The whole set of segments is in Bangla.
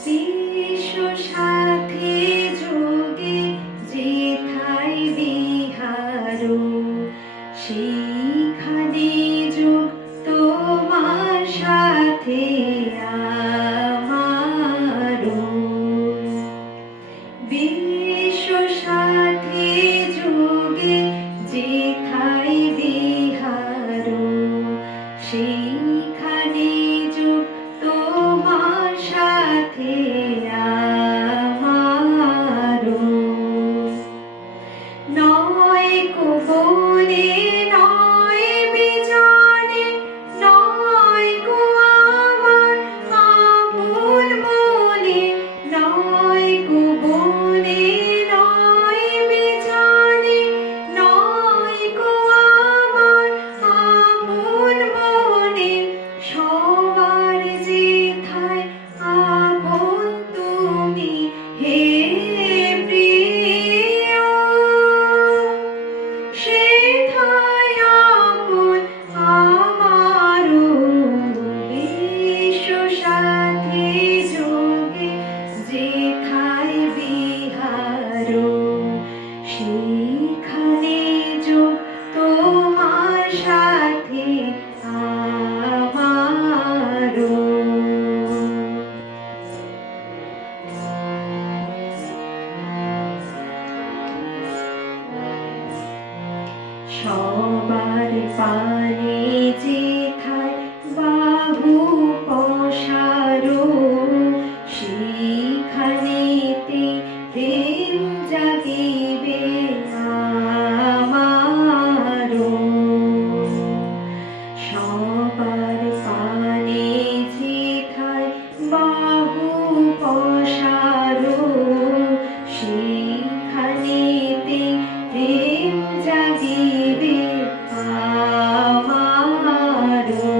বিশ্ব সাথী যোগে যেথায় বিহারো, সেইখানে যোগ তোমার সাথে আমারো। বিশ্ব সাথী যোগে যেথায় বিহারো, সেইখানে যোগ তোমার সাথে আমারো। নয় কো বলে নয় বিজানে, নয় গো আমার আপন মনে, নয় গো বলে নয় বিজানে, নয় গো আমার আপন মনে, সবার যেথায় আপন তুমি হে প্রিয়, সেথায় আপন আমারো। বিশ্ব সাথী যোগে যেথায় বিহারো, সেইখানে যোগ তোমার সাথে আমারো। সবার পানে যেথায় বাহু পসারো, সেইখানেতে প্রেম জাগিবে আমারো। সবার পানে যেথায় বাহু পসারো, সেইখানেতে প্রেম জাগিবে আমারো।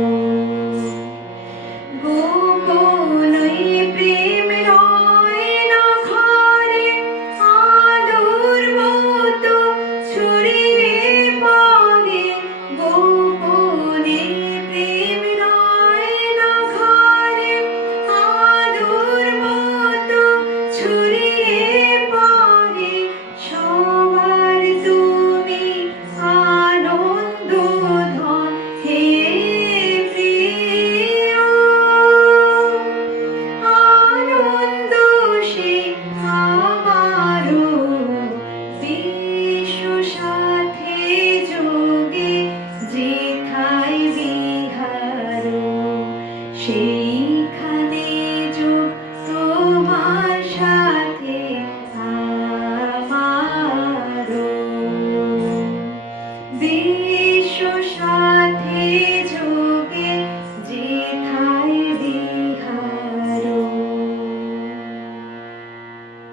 গোপনই প্রেম রয় না ঘরে, আলোর মতো ছড়িয়ে পড়ে। গোপনে প্রেম রয় না ঘরে, আলোর মতো ছড়িয়ে পড়ে। সবার তুমি আনন্দ ধন হে প্রিয়, আনন্দ সে আমারো। বিশ্ব সাথী যোগে যেথায় বিহারো, সেইখানে